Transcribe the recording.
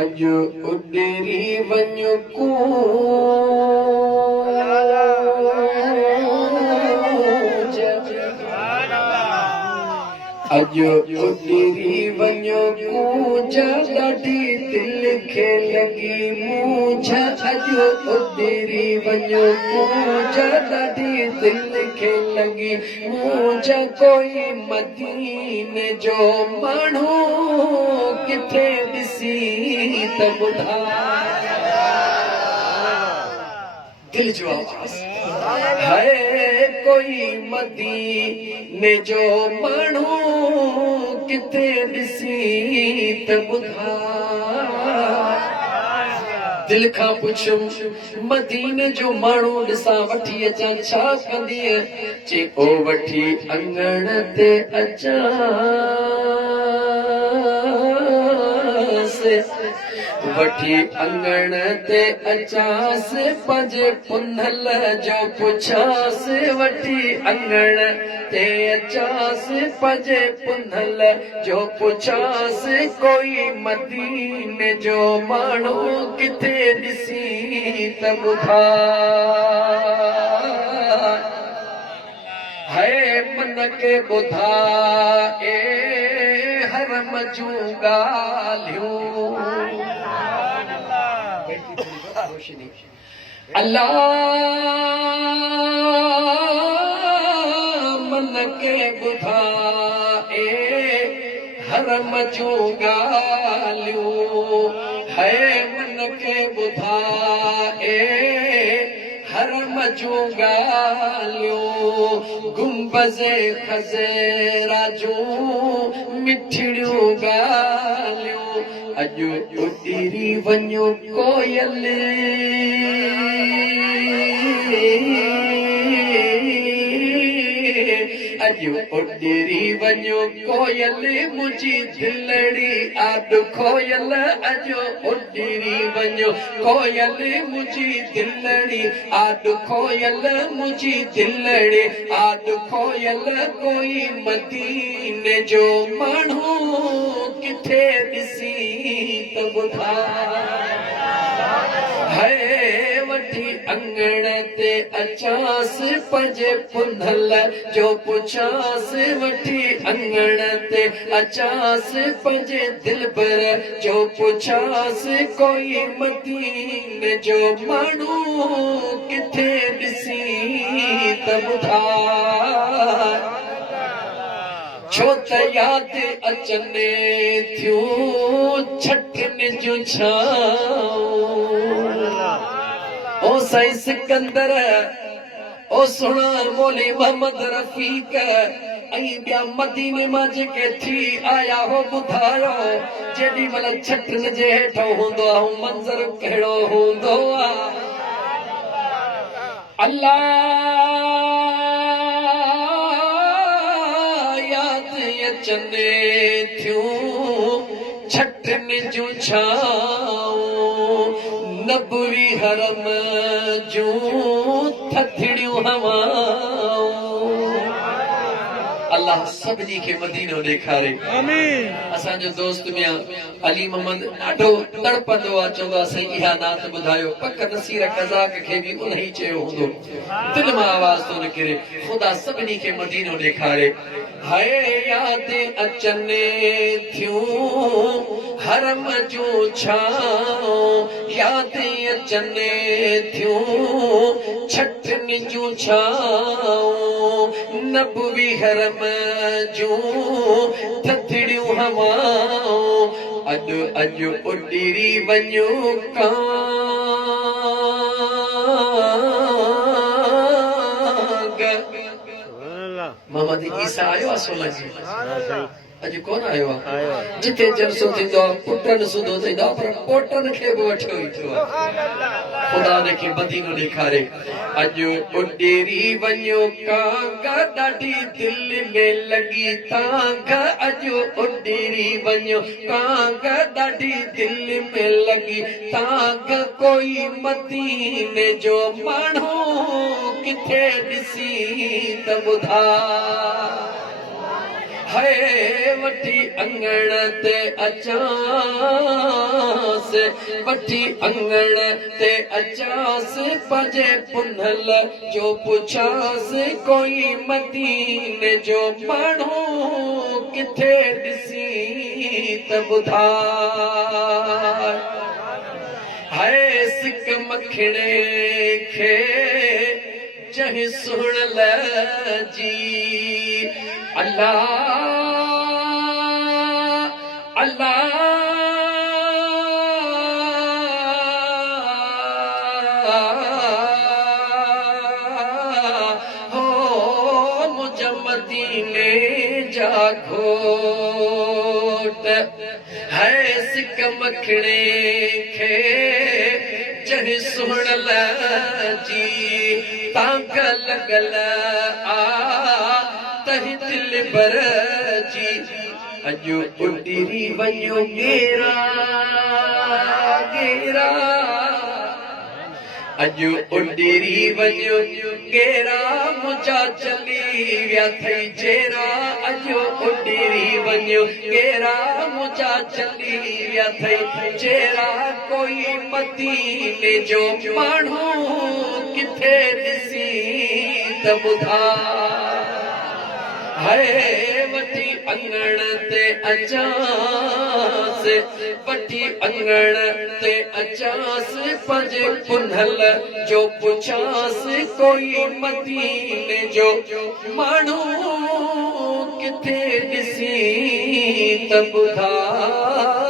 अजो उडेरी वञो कूंज अजो उडेरी वञो कूंज ॾाढी दिल खे लगी मूंझ अजो उडेरी वञो कूंज ॾाढी दिल खे लगी मूंझ कोई मदीने जो माण्हू किथे ॾिसी त ॿुधा दिल जो आवाज़ है कोई मदीने जो माण्हू किथे ॾिसी त ॿुधा दिल खां पुछुम मदीने जो माण्हू ॾिसां वठी अचां छा कंदीअ चे ओ वठी अंगण ते अचां वठी अंगण ते अचास पंहिंजे पुनल जो पुछास वठी अंगण ते अचास पंहिंजे पुनल जो पुछास कोई मदीने जो माण्हू किथे ॾिसी त ॿुधा है मन के ॿुधा ए हरम जूं ॻाल्हियूं अल्लाह मन के ॿुधा ए हरम जूं ॻाल्हियूं है मन के ॿुधा ए हरम जूं ॻाल्हियूं गुंबज़े खज़ेरा जूं मिठड़ियूं ॻाल्हियूं अॼु उॾिरी वञो कोयल अॼु उॾिरी वञो कोयल मुंहिंजी दिलड़ी आॾ खोयल अॼु उॾिरी वञो कोयल मुंहिंजी दिलड़ी आॾ खोयल मुंहिंजी दिलड़ी आॾ खोयल कोई मदीने जो माण्हू किथे ॾिसी त ॿुधा है वठी अंगण ते अचास पंहिंजे पुनल जो पुछास वठी अंगण ते अचास पंहिंजे दिलबर जो पुछास कोई मदीने जो माण्हू किथे ॾिसी त ॿुधा छो त यादि अचने थियूं छठनि जूं छाऊं ओ साईं सिकंदर ओ सुणा मौली मोहम्मद रफ़ीक ऐं ॿिया मदीने मां जेके थी आया हो ॿुधायो जेॾी महिल छठनि जे हेठो हूंदो आहे मंज़र कहिड़ो हूंदो आहे अल्लाह चने थियूं छठनि जूं छाऊं नबवी हरम जूं थधिड़ियूं हवाऊं अल्लाह सभिनी खे मदीनो ॾेखारे आमीन असांजो दोस्त मियां अली मोहम्मद ॾाढो तड़पंदो आहे चवंदो आहे साईं इहा नात ॿुधायो पक नसीर कज़ाक खे बि उन ई चयो हूंदो दिलि मां आवाज़ थो निकिरे ख़ुदा सभिनी खे मदीनो ॾेखारे हाय यादि अचने थियूं हरम जूं छाऊं यादि अचने थियूं छठनि जूं छाऊं नबवी हरम जूं थधिड़ियूं हवाऊं अॼु अॼु उॾिरी वञो मोहम्मद ईसा आयो आहे सोलह जी अॼु कोन आयो आहे जिथे जलसो थींदो आहे पुटनि सुधो थींदो आहे पर पोटनि खे बि वठियो ई थियो आहे ख़ुदा खे मदीनो ॾेखारे अॼु उॾिरी वञो कांग ॾाढी दिलि में लॻी तांग अॼु उॾिरी वञो कांग ॾाढी दिलि में लॻी तांग कोई मदीने जो माण्हू किथे ॾिसी त ॿुधा है वठी अंगण ते अचांस से वठी अंगण ते अचास पंजे पुनल जो पुछास कोई मदीने जो माण्हू किथे ॾिसी त ॿुधाए हाय सिक मखणे खे जहि सुण लजी अल्लाह अल्लाह हो मुझ मदीने जा घोट है सिक मखणे खे जहि सुण लजी तांग लगल आ तहि दिल भर जी अजो उॾिरी वञो गेरा गेरा अजो उॾिरी वञो गेरा मुंहिंजा चली विया थई जेरा अजो उॾिरी वञो गेरा मुंहिंजा चली विया थई जेरा कोई मदीने जो माण्हू किथे ॾिसी त ॿुधाए हाय वठी अंगण ते अचास वठी अंगण ते अचास पंजे पुनल जो पुछास कोई मदीने जो माण्हू किथे ॾिसी त ॿुधाए